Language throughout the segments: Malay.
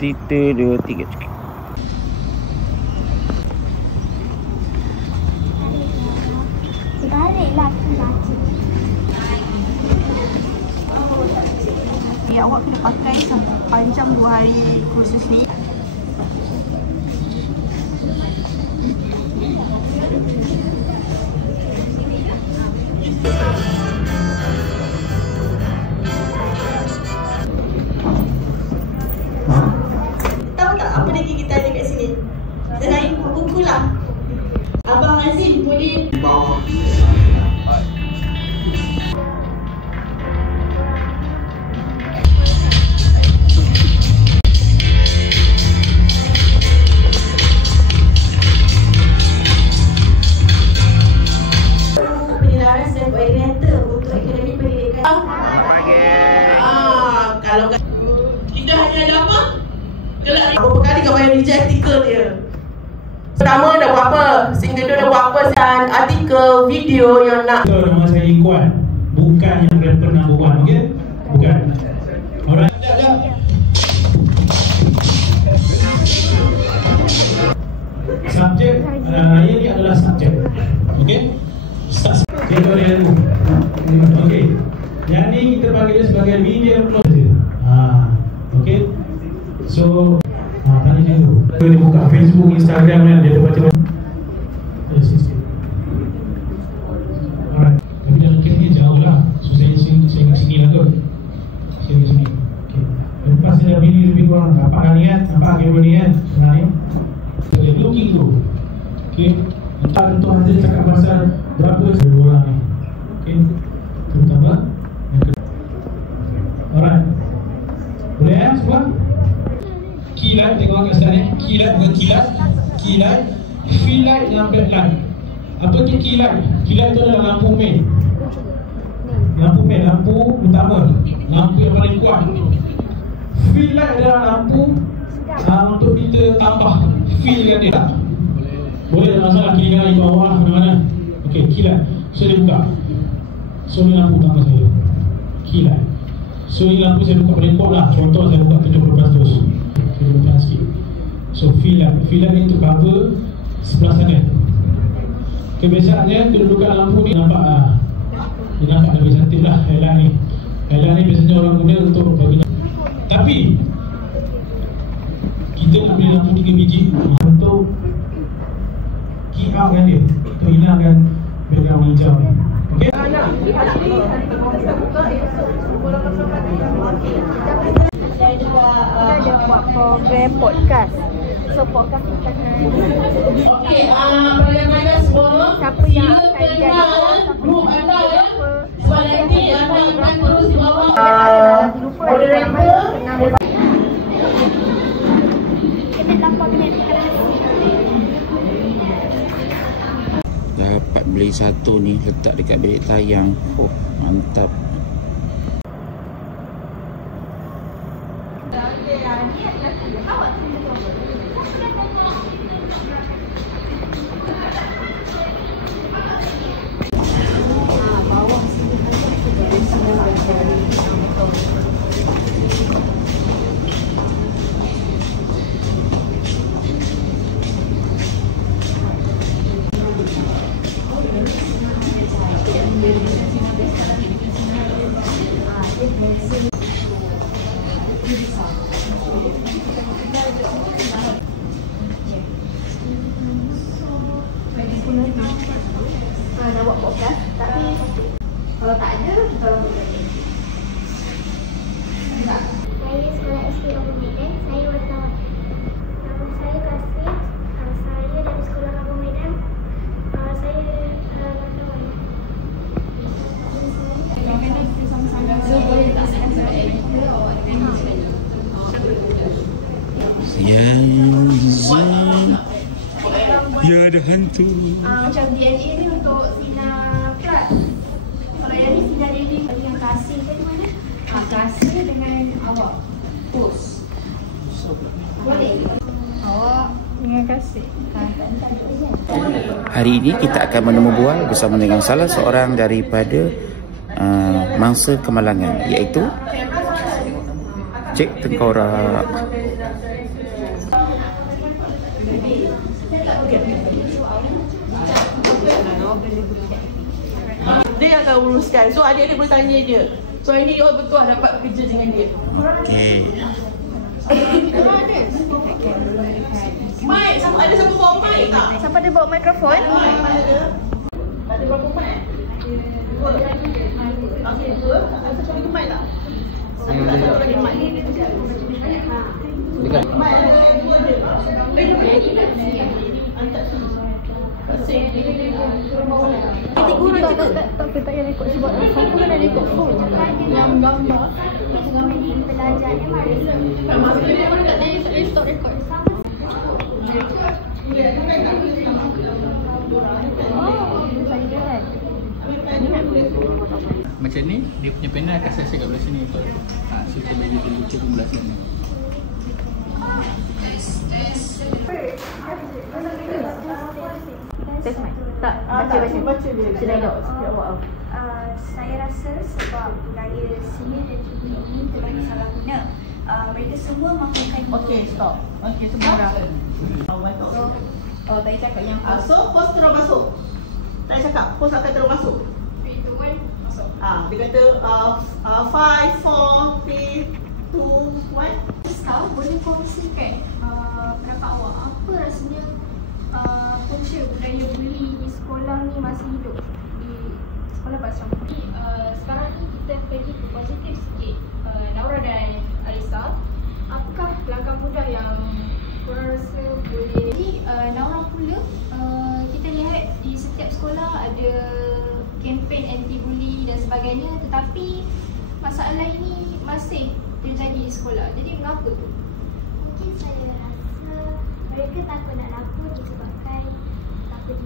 Kita 2, 3 cukup. Baliklah tu laki. Ya, awak kena pakai sepanjang 2 hari kursus ni. Tahu tak apa lagi kita ada kat sini? Selain buku lah. Abang Azim boleh bawa. Penyelaras dan koordinator untuk akademi pendidikan. Kalau kita hanya ada apa? Kelak berapa kali kau bayar ujian artikel dia? Pertama dah buat apa? Single dah buat apa? Dan artikel, video yang nak. Nama saya Ikhwan. Bukan yang rapper number 1, okey? Bukan. Alright. Sekejap. Subjek ini adalah subjek. Okey? Tutorial. Okey. Yang ni kita panggil dia sebagai video close. Okey. So, tanya dia dulu. Dia buka Facebook, Instagram kan, dia baca. Alright. Tapi dalam kes ni jauh lah. So saya kat sini lah kot. Saya kat sini. Okay. Lepas saya dah bini lebih kurang. Nampak kan ni kan? Nampak kamera ni kan? Sebenarnya. So dia looking tu. Okay. Entah tentu Hasil cakap pasal berapa dua orang ni. Okay. Terutama yang kedua. Alright. Boleh ya semua? Key light, tengok kat sana. Key light bukan kilat. Key light. Fill light dengan backlight. Apa tu key light? Key light tu adalah lampu main. Lampu main, lampu utama. Lampu yang paling kuat. Fill light adalah lampu untuk kita tambah fill kan dia. Boleh tak masalah kiri kanan di bawah mana-mana. Okey, key light. So dia buka. So ni lampu utama saya. Key light. So ni lampu saya buka paling kuat lah. Contoh saya buka 70% terus. Kita letak sikit. So fill light ni untuk cover sebelah sana. Kebiasaannya kedudukan lampu ni nampak dia nampak lebih cantik lah highlight ni. Highlight ni biasanya orang guna untuk bagi. Tapi kita nak beli lampu 3 biji untuk keep out kan dia, untuk hilangkan background hijau ni. Okay? Kita ada buat program podcast. So podcast kita akan Okey, bagaimana semua? siapa yang akan jadi Group anda ya. Sebab nanti anda akan terus dibawa moderator. Kita lapor kena Dapat beli satu ni, letak dekat bilik tayang. Oh, mantap. Nak buat podcast, tapi kalau tak ada, tolong beritahu. Saya sekolah SD Kampung Medan, saya wartawan. Nama saya Kasih, saya dari sekolah Kampung Medan. Saya wartawan. Ya ada hantu. Macam DNA ni untuk sinar plat. Kalau yang ni sinar DNA dengan kasih ke mana? Kasih dengan awak post. Boleh. Awak dengan kasih. Hari ini kita akan menemu bual bersama dengan salah seorang daripada mangsa kemalangan, iaitu Cik Tengkorak. Dia akan uruskan. So adik-adik boleh tanya dia. So ini betul dapat kerja dengan dia. Okey. Mic, ada siapa bawa mic tak? Siapa ada bawa mikrofon? Ada berapa mic? Dua. Okey, dua. Ada satu lagi mic tak? Ada satu lagi mic. Dekat. Mic ada dua je. Nanti guru cakap tak payah rekod sebab siapa kena rekod phone yang gambar pelajar MRC. Maksudnya dia mana Dia stop rekod. Macam ni, dia punya panel akan saya kat belah sini. So kita bagi dia lucu di belah sini. Test mic. Tak, baca dia. Sila Saya rasa sebab budaya sini dan juga ini telah disalahguna. Mereka semua mahukan. Okey, stop. Okey, semua dah. tadi cakap yang So, pos terus masuk. Tak cakap, pos akan terus masuk. 3, 2, 1, masuk. Dia kata 5, 4, 3, 2, 1. Sekarang boleh kongsikan pendapat awak. Apa rasanya punca budaya buli di sekolah ni masih hidup di sekolah Basram? Sekarang ni kita pergi ke positif sikit. Naura dan Alisa, apakah langkah mudah yang korang rasa boleh? Jadi Naura pula, kita lihat di setiap sekolah ada kempen anti-bully dan sebagainya, tetapi masalah ini masih terjadi di sekolah. Jadi mengapa tu? Mungkin saya rasa mereka takut nak lapor disebabkan takut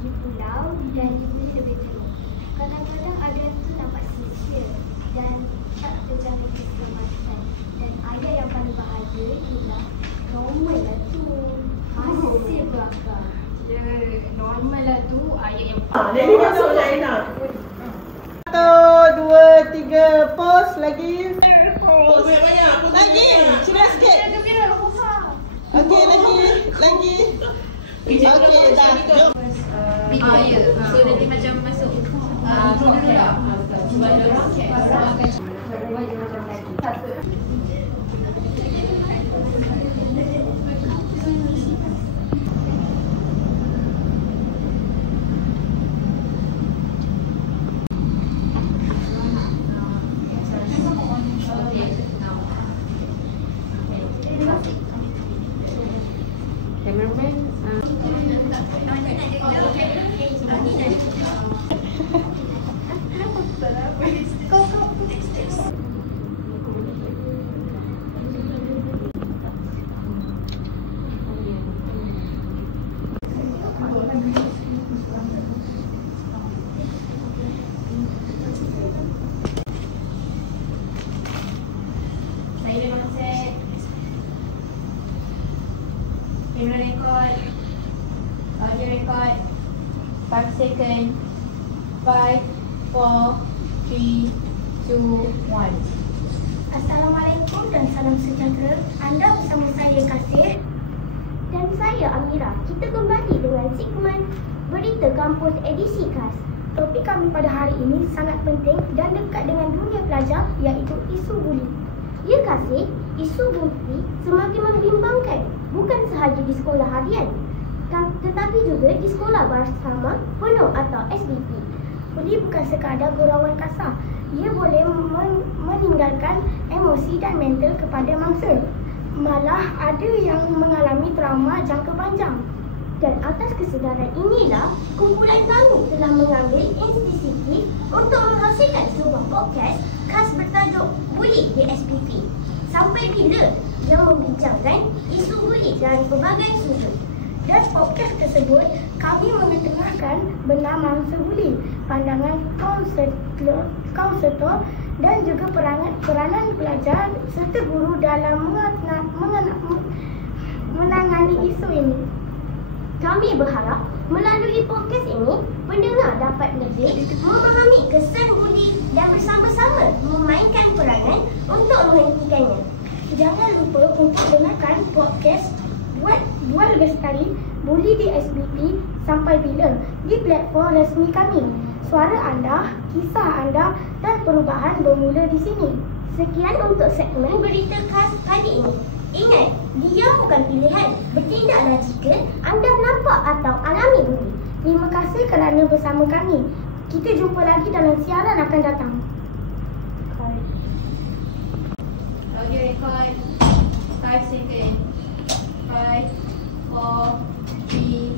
di pulau dan dibuli lebih teruk. Kadang-kadang ada yang tu nampak sia-sia dan tak terjaga keselamatan. Dan ayat yang paling bahaya ialah normal lah tu masih berakar. Ya, normal lah tu ayat yang Jadi masuk Zaina. 1, 2, 3, pos lagi. Pos banyak-banyak. Lagi. Sila sikit. Okey, lagi. Okey, dah. ya. So nanti macam masuk dulu lah. Sebab dorang akan Kamera record, audio record, 5 second, 5, 4, 3, 2, 1. Assalamualaikum dan salam sejahtera. Anda bersama saya Kasir dan saya Amira. Kita kembali dengan segmen Berita Kampus edisi khas. Topik kami pada hari ini sangat penting dan dekat dengan dunia pelajar, iaitu isu buli. Ya Kasir, isu buli semakin membimbangkan, bukan sahaja di sekolah harian tetapi juga di sekolah bersama penuh atau SDP. Buli bukan sekadar gurauan kasar. Ia boleh meninggalkan emosi dan mental kepada mangsa. Malah ada yang mengalami trauma jangka panjang. Dan atas kesedaran inilah, kumpulan kami telah mengambil inisiatif untuk menghasilkan sebuah podcast khas bertajuk Buli di SPP. Sampai bila yang membincangkan isu buli dari berbagai sudut. Dan podcast tersebut kami mengetengahkan benang mangsa buli, pandangan kaunselor dan juga peranan pelajar serta guru dalam menangani isu ini. Kami berharap melalui podcast ini, pendengar dapat lebih memahami kesan buli dan bersama-sama memainkan peranan untuk menghentikannya. Jangan lupa untuk dengarkan podcast Buat Bual Bestari, Buli di SBP, sampai bila? Di platform resmi kami. Suara anda, kisah anda dan perubahan bermula di sini. Sekian untuk segmen berita khas kali ini. Ingat, dia bukan pilihan. Bertindaklah jika anda nampak atau alami buli. Terima kasih kerana bersama kami. Kita jumpa lagi dalam siaran akan datang. Audio record 5 second. 5, 4, 3,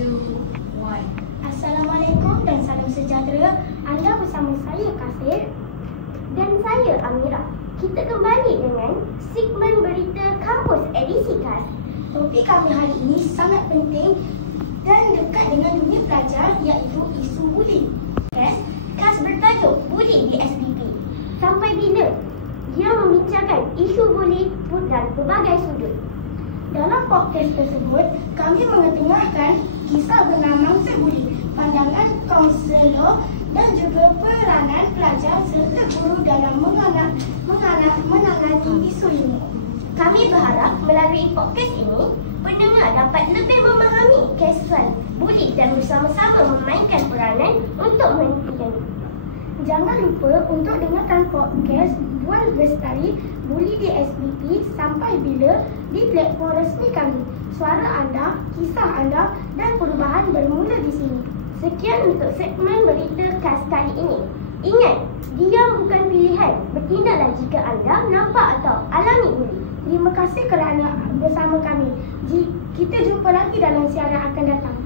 2, 1. Assalamualaikum dan salam sejahtera. Anda bersama saya Kasir Dan saya Amira. Kita kembali dengan segmen berita kampus edisi khas. Topik kami hari ini sangat penting dan dekat dengan dunia pelajar, iaitu isu buli. Khas bertajuk Buli di SPP. Sampai bila? Dia membincangkan isu buli dan pelbagai sudut. Dalam podcast tersebut, kami mengetengahkan kisah bernama buli, pandangan kaunselor dan juga peranan pelajar serta guru dalam menangani isu ini. Kami berharap melalui podcast ini, pendengar dapat lebih memahami kesan buli dan bersama-sama memainkan peranan untuk menghentikannya. Jangan lupa untuk dengarkan podcast Bual Bestari, Buli di SBP, sampai bila di platform resmi kami. Suara anda, kisah anda dan perubahan bermula di sini. Sekian untuk segmen berita khas kali ini. Ingat, dia bukan pilihan. Bertindaklah jika anda nampak atau alami buli. Terima kasih kerana bersama kami. Kita jumpa lagi dalam siaran akan datang.